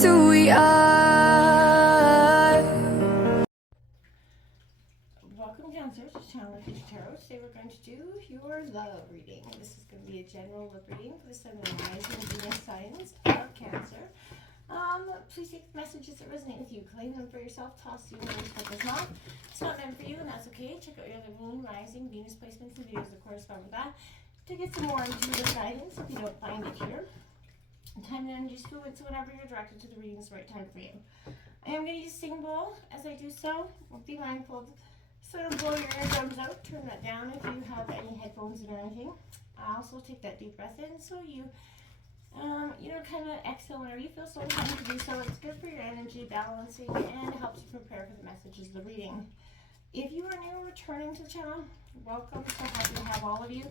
just who we are. Welcome, Cancer, to Channel of Future Tarot. Today we're going to do your love reading. This is going to be a general love reading for the Sun and Rising Venus signs of Cancer. Please take the messages that resonate with you, claim them for yourself, toss the universe what does not. It's not meant for you, and that's okay. Check out your other Moon, Rising, Venus placements and videos that correspond with that to get some more intuitive guidance if you don't find it here. Time and energy is fluid, so whenever you're directed to the reading is the right time for you. I am going to use sing bowl as I do so. Be mindful of sort of blow your eardrums out. Turn that down if you have any headphones or anything. Also take that deep breath in so you kind of exhale whenever you feel so inclined to do so. It's good for your energy balancing and helps you prepare for the messages of the reading. If you are new returning to the channel, welcome. So happy to have all of you.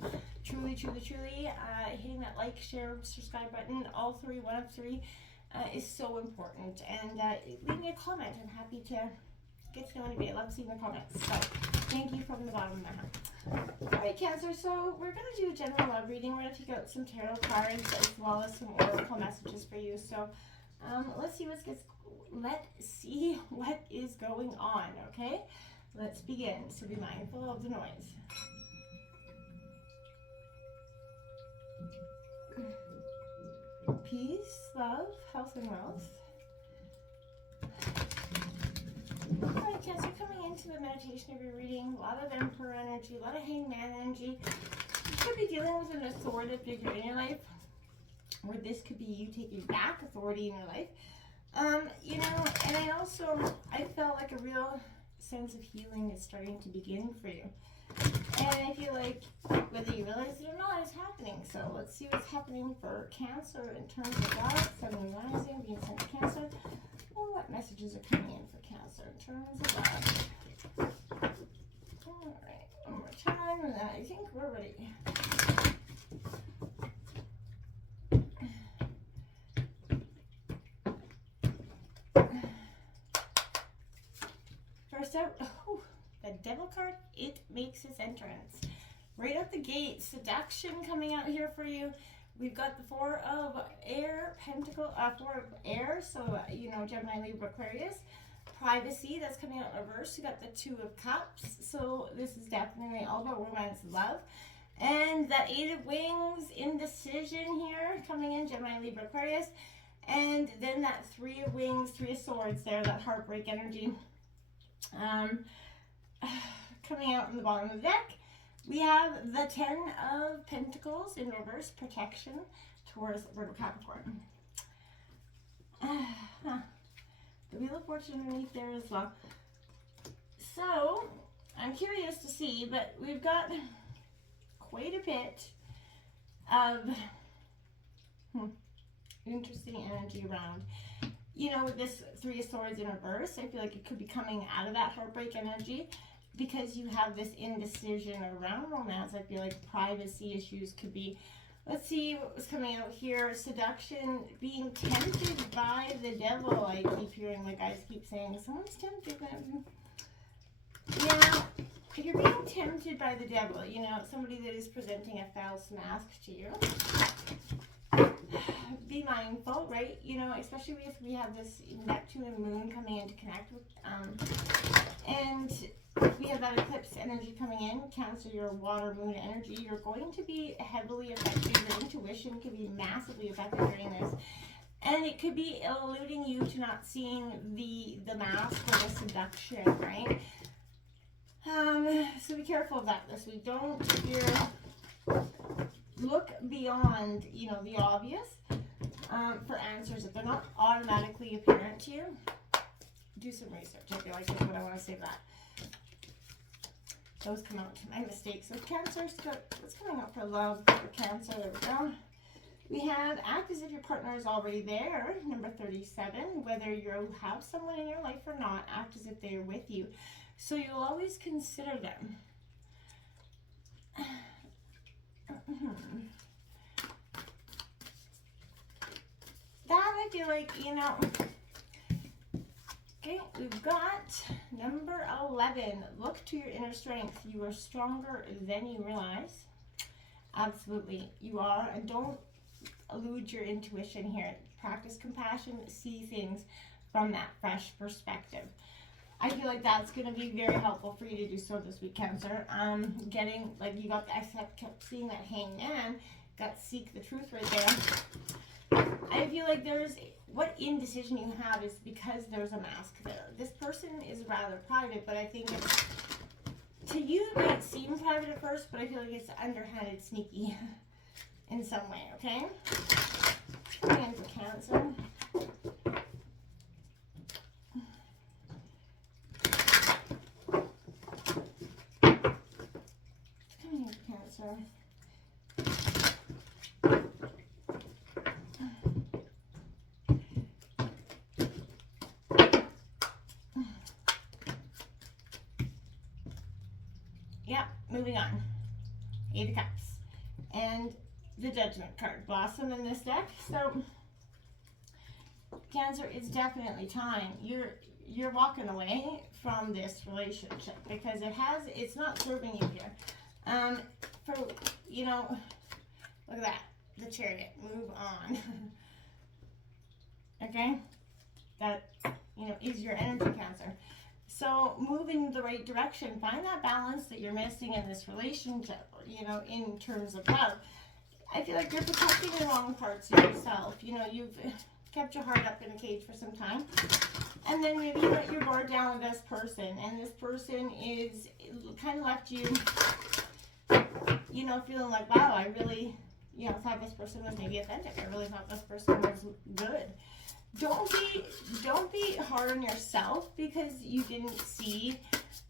Truly, truly, truly. Hitting that like, share, subscribe button, all three, one of three, is so important. And leave me a comment. I'm happy to get to know anybody. I love seeing the comments. So thank you from the bottom of my heart. Alright, Cancer, so we're going to do a general love reading. We're going to take out some tarot cards as well as some oracle messages for you. So let's see what is going on, okay? Let's begin. So be mindful of the noise. Peace, love, health, and wealth. Alright, Cancer, coming into the meditation of your reading, a lot of Emperor energy, a lot of Hangman energy. You could be dealing with an authoritative figure in your life, or this could be you taking back authority in your life. And I felt like a real sense of healing is starting to begin for you. And I feel like whether you realize it or not, it's happening. So let's see what's happening for Cancer in terms of love, Sun and Rising, Venus and Cancer. Well, what messages are coming in for Cancer in terms of love? Alright, one more time, and I think we're ready. First out, the Devil card, it makes its entrance. Right out the gate, seduction coming out here for you. We've got the Four of Air, so, Gemini, Libra, Aquarius. Privacy, that's coming out in reverse. We got the Two of Cups, so this is definitely all about romance and love. And that Eight of Wings, indecision here, coming in, Gemini, Libra, Aquarius. And then that Three of Wings, Three of Swords there, that heartbreak energy. Coming out in the bottom of the deck, we have the Ten of Pentacles in reverse, protection, Taurus, Virgo, Capricorn. The Wheel of Fortune underneath there as well. So, I'm curious to see, but we've got quite a bit of interesting energy around. With this Three of Swords in reverse, I feel like it could be coming out of that heartbreak energy because you have this indecision around romance. I feel like privacy issues could be, let's see what was coming out here. Seduction, being tempted by the devil. I keep hearing my guys keep saying, someone's tempted them. Yeah, if you're being tempted by the devil, somebody that is presenting a false mask to you, be mindful, right? Especially if we have this Neptune and Moon coming in to connect with, and we have that eclipse energy coming in. Cancer, your water moon energy, you're going to be heavily affected. Your intuition can be massively affected during this. And it could be eluding you to not seeing the mask or the seduction, right? So be careful of that this week. Don't look beyond, the obvious for answers. If they're not automatically apparent to you, do some research. I feel like that's what I want to say about that. Those come out to my mistakes. So Cancer, what's coming up for love for Cancer? There we go. We have act as if your partner is already there, number 37. Whether you have someone in your life or not, act as if they are with you. So you'll always consider them. That I feel like, okay, we've got number 11. Look to your inner strength. You are stronger than you realize. Absolutely, you are. And don't elude your intuition here. Practice compassion, see things from that fresh perspective. I feel like that's going to be very helpful for you to do so this week, Cancer. Getting, like, you got, I kept seeing that hangman, got seek the truth right there. I feel like there's, what indecision you have is because there's a mask there. This person is rather private, but I think it's, to you it might seem private at first, but I feel like it's underhanded, sneaky in some way, okay? And for Cancer. Come here, Cancer. Yeah, moving on. 8 of Cups. And the Judgment card. Blossom in this deck. So, Cancer, it's definitely time. You're walking away from this relationship because it's not serving you here. For, you know, look at that. The Chariot. Move on. Okay? That, you know, is your energy, Cancer. So move in the right direction. Find that balance that you're missing in this relationship, you know, in terms of love. I feel like you're protecting the wrong parts of yourself. You know, you've kept your heart up in a cage for some time. And then maybe you let your guard down with this person. And this person is kind of left you, you know, feeling like, wow, I really, you know, thought this person was maybe authentic. I really thought this person was good. Don't be hard on yourself because you didn't see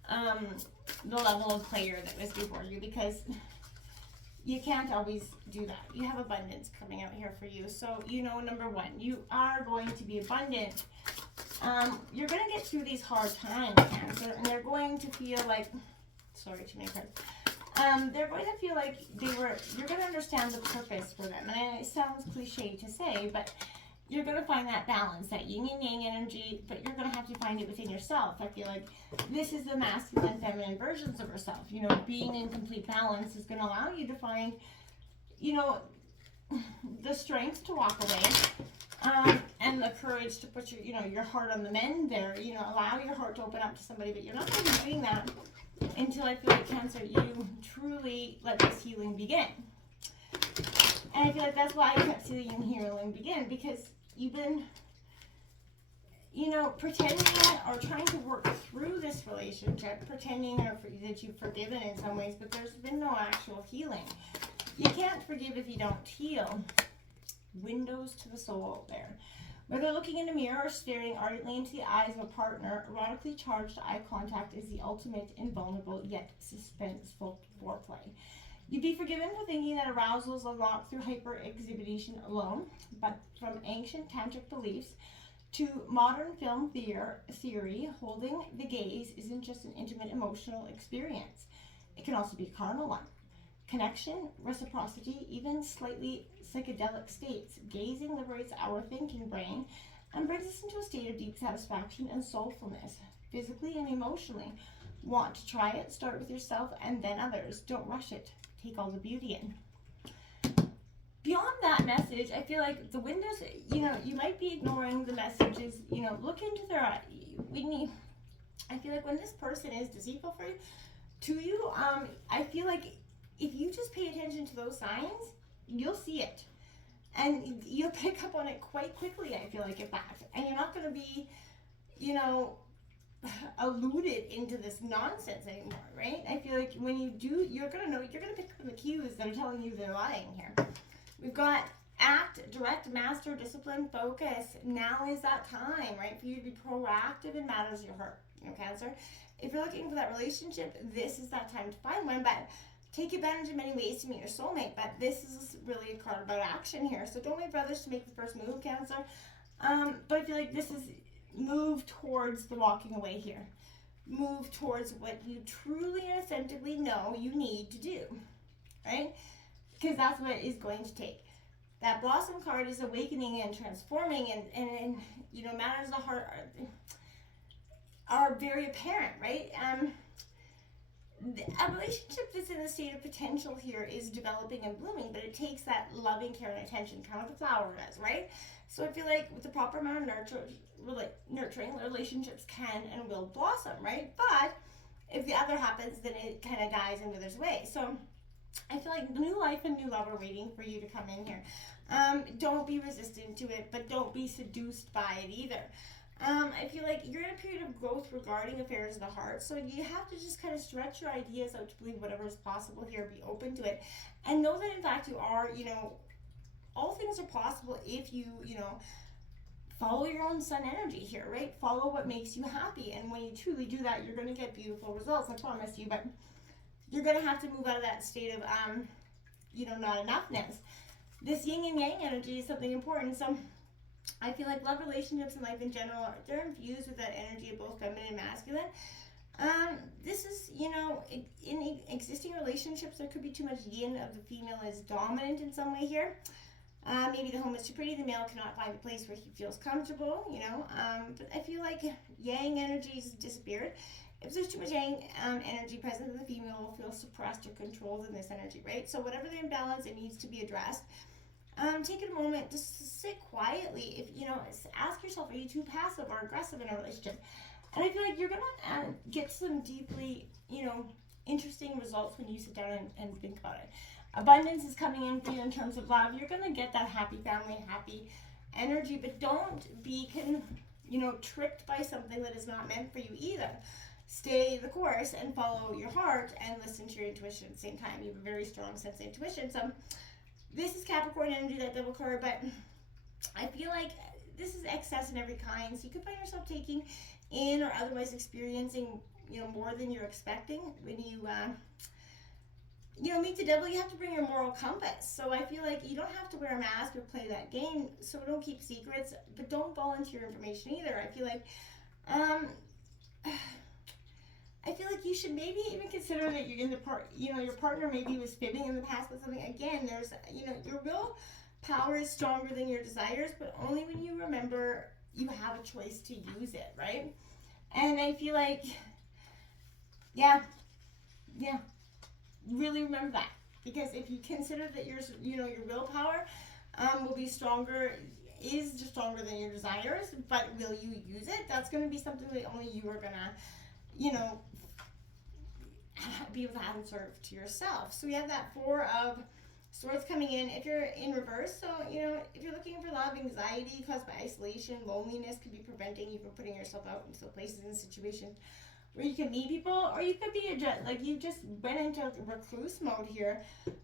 the level of player that was before you, because you can't always do that. You have abundance coming out here for you. So, you know, number one, you are going to be abundant. You're going to get through these hard times, Cancer, and they're going to feel like, sorry, too many cards. They're going to feel like you're going to understand the purpose for them. And it sounds cliche to say, but you're going to find that balance, that yin and yang energy, but you're going to have to find it within yourself. I feel like this is the masculine and feminine versions of yourself. You know, being in complete balance is going to allow you to find, you know, the strength to walk away, and the courage to put your, you know, your heart on the mend there. You know, allow your heart to open up to somebody, but you're not going to be doing that until, I feel like, Cancer, you truly let this healing begin. And I feel like that's why I kept seeing healing begin, because you've been, you know, pretending or trying to work through this relationship, pretending that you've forgiven in some ways, but there's been no actual healing. You can't forgive if you don't heal. Windows to the soul there. Whether looking in a mirror or staring ardently into the eyes of a partner, erotically charged eye contact is the ultimate invulnerable yet suspenseful foreplay. You'd be forgiven for thinking that arousal is unlocked through hyper-exhibition alone, but from ancient tantric beliefs to modern film theory, holding the gaze isn't just an intimate emotional experience. It can also be a carnal one. Connection, reciprocity, even slightly psychedelic states. Gazing liberates our thinking brain and brings us into a state of deep satisfaction and soulfulness, physically and emotionally. Want to try it? Start with yourself and then others. Don't rush it. Take all the beauty in. Beyond that message, I feel like the windows, you know, you might be ignoring the messages, you know, look into their eyes. I feel like when this person is deceitful for you, to you, I feel like if you just pay attention to those signs, you'll see it. And you'll pick up on it quite quickly, I feel like, in fact. And you're not going to be, you know, alluded into this nonsense anymore, right? I feel like when you do, you're going to know, you're going to pick up the cues that are telling you they're lying here. We've got act, direct, master, discipline, focus. Now is that time, right, for you to be proactive in matters you hurt, you know, Cancer. If you're looking for that relationship, this is that time to find one, but take advantage of many ways to meet your soulmate, but this is really a card about action here. So don't wait for others to make the first move, Cancer. But I feel like this is move towards the walking away here. Move towards what you truly and authentically know you need to do, right? Because that's what it is going to take. That Blossom card is awakening and transforming, and you know, matters of the heart are very apparent, right? a relationship that's in a state of potential here is developing and blooming, but it takes that loving care and attention, kind of the flower does, right? So I feel like with the proper amount of nurturing, relationships can and will blossom, right? But if the other happens, then it kind of dies and withers away. So I feel like new life and new love are waiting for you to come in here. Don't be resistant to it, but don't be seduced by it either. I feel like you're in a period of growth regarding affairs of the heart, so you have to just kind of stretch your ideas out to believe whatever is possible here, be open to it, and know that in fact you are, all things are possible if you, follow your own sun energy here, right? Follow what makes you happy, and when you truly do that, you're going to get beautiful results, I promise you, but you're going to have to move out of that state of, not enoughness. This yin and yang energy is something important, so I feel like love relationships and life in general, they're infused with that energy of both feminine and masculine. This is, in existing relationships, there could be too much yin of the female is dominant in some way here. Maybe the home is too pretty, the male cannot find a place where he feels comfortable, but I feel like yang energy has disappeared. If there's too much yang energy present, then the female will feel suppressed or controlled in this energy, right? So whatever the imbalance, it needs to be addressed. Take a moment, just sit quietly. Ask yourself, are you too passive or aggressive in a relationship? And I feel like you're gonna get some deeply, interesting results when you sit down and think about it. Abundance is coming in for you in terms of love. You're gonna get that happy family, happy energy, but don't be, tricked by something that is not meant for you either. Stay the course and follow your heart and listen to your intuition at the same time. You have a very strong sense of intuition, so. This is Capricorn energy, that double card, but I feel like this is excess in every kind. So you could find yourself taking in or otherwise experiencing, more than you're expecting. When you, meet the devil, you have to bring your moral compass. So I feel like you don't have to wear a mask or play that game. So don't keep secrets, but don't volunteer information either. I feel like, you should maybe even consider that you're in the your partner maybe was fibbing in the past with something. Again, there's, your will power is stronger than your desires, but only when you remember you have a choice to use it, right? And I feel like, really remember that, because if you consider that your willpower will be stronger, is stronger than your desires, but will you use it? That's going to be something that only you are gonna, be able to answer to yourself. So we have that Four of Swords coming in. If you're in reverse, so if you're looking for love, anxiety caused by isolation, loneliness could be preventing you from putting yourself out into places and situations where you can meet people, or you could be you just went into recluse mode here,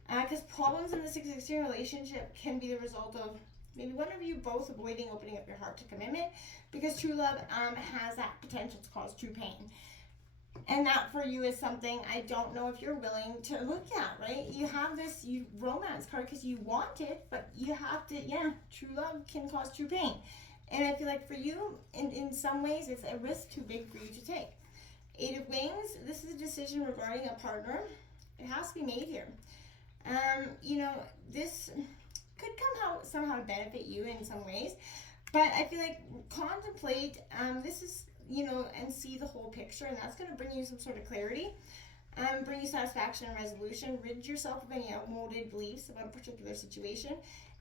because problems in this existing relationship can be the result of maybe one of you both avoiding opening up your heart to commitment, because true love has that potential to cause true pain. And that for you is something I don't know if you're willing to look at, right? You have this romance card because you want it, but you have to, true love can cause true pain. And I feel like for you, in some ways, it's a risk too big for you to take. Eight of Wings, this is a decision regarding a partner. It has to be made here. This could somehow benefit you in some ways, but I feel like contemplate, this is, and see the whole picture, and that's going to bring you some sort of clarity, bring you satisfaction and resolution. Rid yourself of any outmoded beliefs about a particular situation.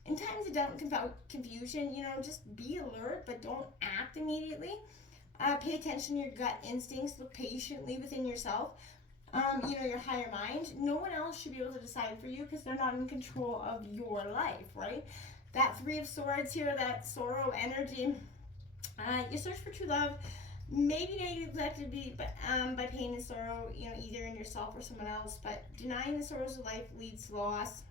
In times of doubt and confusion, just be alert, but don't act immediately. Pay attention to your gut instincts. Look patiently within yourself. Your higher mind. No one else should be able to decide for you, because they're not in control of your life, right? That Three of Swords here, that sorrow energy. You search for true love. Maybe neglected by pain and sorrow, either in yourself or someone else, but denying the sorrows of life leads to loss.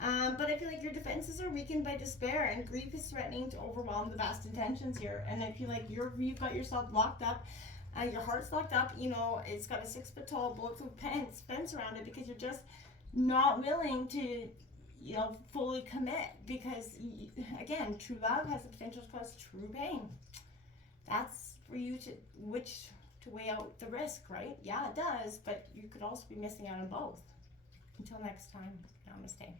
But I feel like your defenses are weakened by despair, and grief is threatening to overwhelm the best intentions here. And I feel like you've got yourself locked up, your heart's locked up, it's got a 6-foot tall bulletproof fence around it, because you're just not willing to, fully commit, because, again, true love has the potential to cause true pain. That's for you to weigh out the risk, right? Yeah, it does, but you could also be missing out on both. Until next time, namaste.